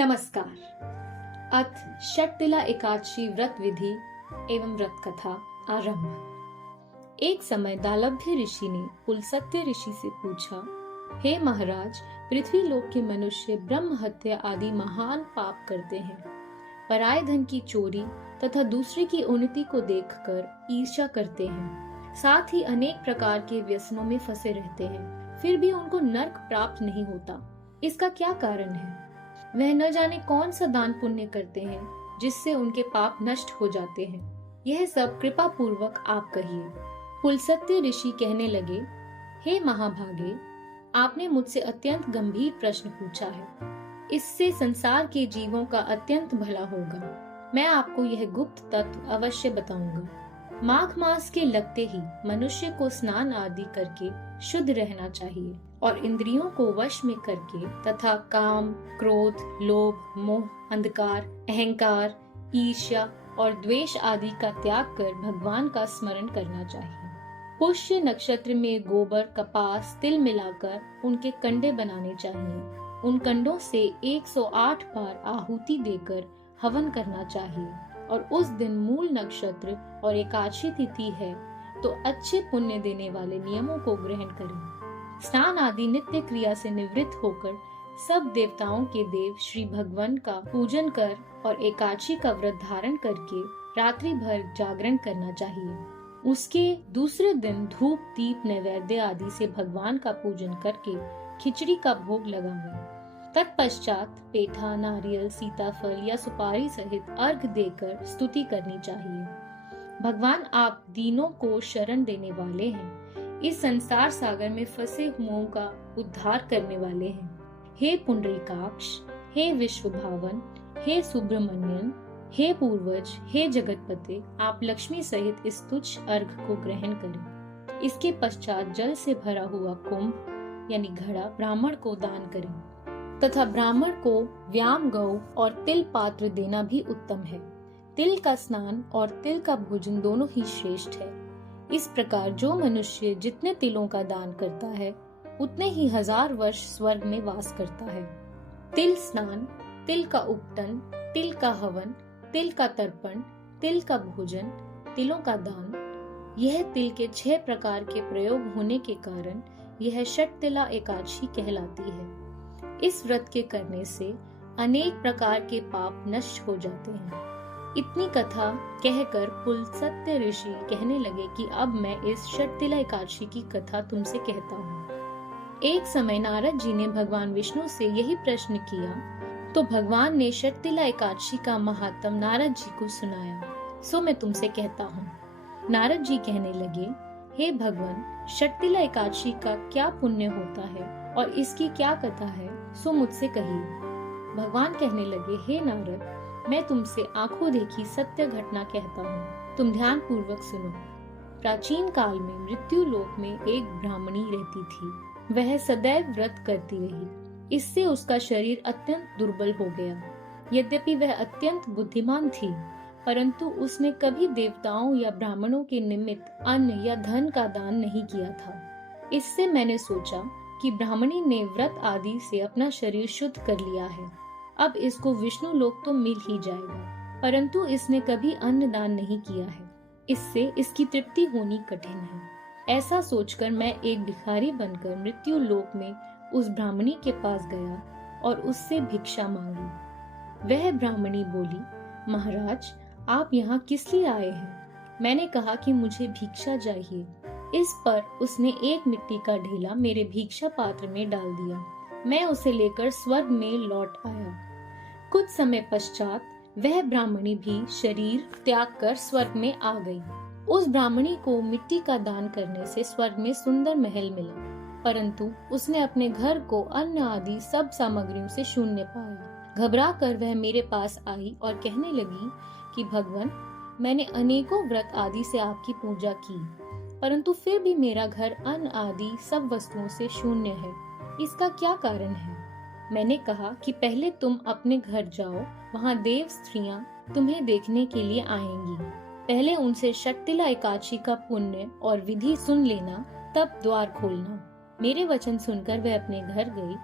नमस्कार। अथ षटतिला एकादशी व्रत विधि एवं व्रत कथा आरंभ। एक समय दालभ्य ऋषि ने पुलस्त्य ऋषि से पूछा, हे महाराज, पृथ्वी लोक के मनुष्य ब्रह्म हत्या आदि महान पाप करते हैं, पराय धन की चोरी तथा दूसरे की उन्नति को देखकर ईर्ष्या करते हैं, साथ ही अनेक प्रकार के व्यसनों में फंसे रहते हैं, फिर भी उनको नर्क प्राप्त नहीं होता। इसका क्या कारण है? वह न जाने कौन सा दान पुण्य करते हैं जिससे उनके पाप नष्ट हो जाते हैं। यह सब कृपा पूर्वक आप कहिए। पुलस्त्य ऋषि कहने लगे, हे महाभागे, आपने मुझसे अत्यंत गंभीर प्रश्न पूछा है। इससे संसार के जीवों का अत्यंत भला होगा। मैं आपको यह गुप्त तत्व अवश्य बताऊंगा। माघ मास के लगते ही मनुष्य को स्नान आदि करके शुद्ध रहना चाहिए और इंद्रियों को वश में करके तथा काम, क्रोध, लोभ, मोह, अंधकार, अहंकार, ईर्ष्या और द्वेष आदि का त्याग कर भगवान का स्मरण करना चाहिए। पुष्य नक्षत्र में गोबर, कपास, तिल मिलाकर उनके कंडे बनाने चाहिए। उन कंडों से 108 बार आहुति देकर हवन करना चाहिए और उस दिन मूल नक्षत्र और एकादशी तिथि है तो अच्छे पुण्य देने वाले नियमों को ग्रहण करें। स्नान आदि नित्य क्रिया से निवृत्त होकर सब देवताओं के देव श्री भगवान का पूजन कर और एकादशी का व्रत धारण करके रात्रि भर जागरण करना चाहिए। उसके दूसरे दिन धूप, दीप, नैवेद्य आदि से भगवान का पूजन करके खिचड़ी का भोग लगावें। तत्पश्चात पेठा, नारियल, सीताफल या सुपारी सहित अर्घ देकर स्तुति करनी चाहिए। भगवान, आप दीनों को शरण देने वाले हैं, इस संसार सागर में फंसे हुओं का उद्धार करने वाले हैं। हे पुंडरीकाक्ष, हे विश्वभावन, हे सुब्रमण्यन, हे पूर्वज, हे जगतपते, आप लक्ष्मी सहित इस तुच्छ अर्घ को ग्रहण करें। इसके पश्चात जल से भरा हुआ कुंभ यानी घड़ा ब्राह्मण को दान करें तथा ब्राह्मण को व्याम गौ और तिल पात्र देना भी उत्तम है। तिल का स्नान और तिल का भोजन दोनों ही श्रेष्ठ है। इस प्रकार जो मनुष्य जितने तिलों का दान करता है उतने ही 1000 वर्ष स्वर्ग में वास करता है। तिल स्नान, तिल का उपटन, तिल का हवन, तिल का तर्पण, तिल का भोजन, तिलों का दान, यह तिल के 6 प्रकार के प्रयोग होने के कारण यह षटतिला एकादशी कहलाती है। इस व्रत के करने से अनेक प्रकार के पाप नष्ट हो जाते हैं। इतनी कथा कहकर पुलस्त्य ऋषि कहने लगे कि अब मैं इस षटतिला एकादशी की कथा तुमसे कहता हूँ। एक समय नारद जी ने भगवान विष्णु से यही प्रश्न किया तो भगवान ने षटतिला एकादशी का महात्म नारद जी को सुनाया। सो मैं तुमसे कहता हूँ। नारद जी कहने लगे, हे भगवान, षटतिला एकादशी का क्या पुण्य होता है और इसकी क्या कथा है, सो मुझसे कहिए। भगवान कहने लगे, हे नारद, मैं तुमसे आंखों देखी सत्य घटना कहता हूँ, तुम ध्यान पूर्वक सुनो। प्राचीन काल में मृत्यु लोक में एक ब्राह्मणी रहती थी। वह सदैव व्रत करती रही। इससे उसका शरीर अत्यंत दुर्बल हो गया। यद्यपि वह अत्यंत बुद्धिमान थी, परंतु उसने कभी देवताओं या ब्राह्मणों के निमित्त अन्न या धन का दान नहीं किया था। इससे मैंने सोचा कि ब्राह्मणी ने व्रत आदि से अपना शरीर शुद्ध कर लिया है, अब इसको विष्णु लोक तो मिल ही जाएगा, परंतु इसने कभी अन्न दान नहीं किया है, इससे इसकी तृप्ति होनी कठिन है। ऐसा सोचकर मैं एक भिखारी बनकर मृत्यु लोक में उस ब्राह्मणी के पास गया और उससे भिक्षा मांगी। वह ब्राह्मणी बोली, महाराज, आप यहाँ किस लिए आए हैं? मैंने कहा कि मुझे भिक्षा चाहिए। इस पर उसने एक मिट्टी का ढेला मेरे भिक्षा पात्र में डाल दिया। मैं उसे लेकर स्वर्ग में लौट आया। कुछ समय पश्चात वह ब्राह्मणी भी शरीर त्याग कर स्वर्ग में आ गई। उस ब्राह्मणी को मिट्टी का दान करने से स्वर्ग में सुंदर महल मिला, परंतु उसने अपने घर को अन्न आदि सब सामग्रियों से शून्य पाया। घबरा कर वह मेरे पास आई और कहने लगी कि भगवान, मैंने अनेकों व्रत आदि से आपकी पूजा की, परंतु फिर भी मेरा घर अन्न आदि सब वस्तुओं से शून्य है। इसका क्या कारण है? मैंने कहा कि पहले तुम अपने घर जाओ, वहाँ देव स्त्रियां तुम्हें देखने के लिए आएंगी। पहले उनसे षटतिला एकादशी का पुण्य और विधि सुन लेना, तब द्वार खोलना। मेरे वचन सुनकर वह अपने घर गई।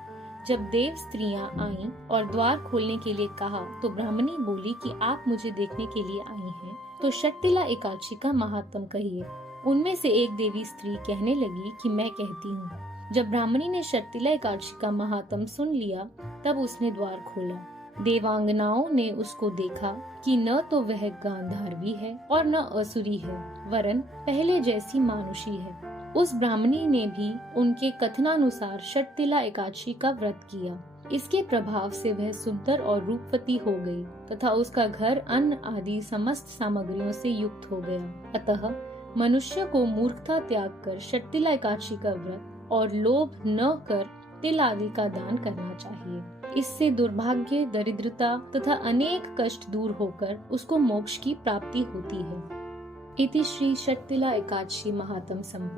जब देव स्त्रियां आईं और द्वार खोलने के लिए कहा तो ब्राह्मणी बोली कि आप मुझे देखने के लिए आई हैं, तो षटतिला एकादशी का महात्म कहिए। उनमें से एक देवी स्त्री कहने लगी कि मैं कहती हूँ। जब ब्राह्मणी ने षटतिला एकादशी का महात्म सुन लिया तब उसने द्वार खोला। देवांगनाओं ने उसको देखा कि न तो वह गांधारवी है और न असुरी है, वरन पहले जैसी मानुषी है। उस ब्राह्मणी ने भी उनके कथनानुसार षटतिला एकादशी का व्रत किया। इसके प्रभाव से वह सुंदर और रूपवती हो गई तथा उसका घर अन्न आदि समस्त सामग्रियों से युक्त हो गया। अतः मनुष्य को मूर्खता त्याग कर षटतिला एकादशी का व्रत और लोभ न कर तिल आदि का दान करना चाहिए। इससे दुर्भाग्य, दरिद्रता तथा अनेक कष्ट दूर होकर उसको मोक्ष की प्राप्ति होती है। इति श्री षटतिला एकादशी महात्म संपूर्ण।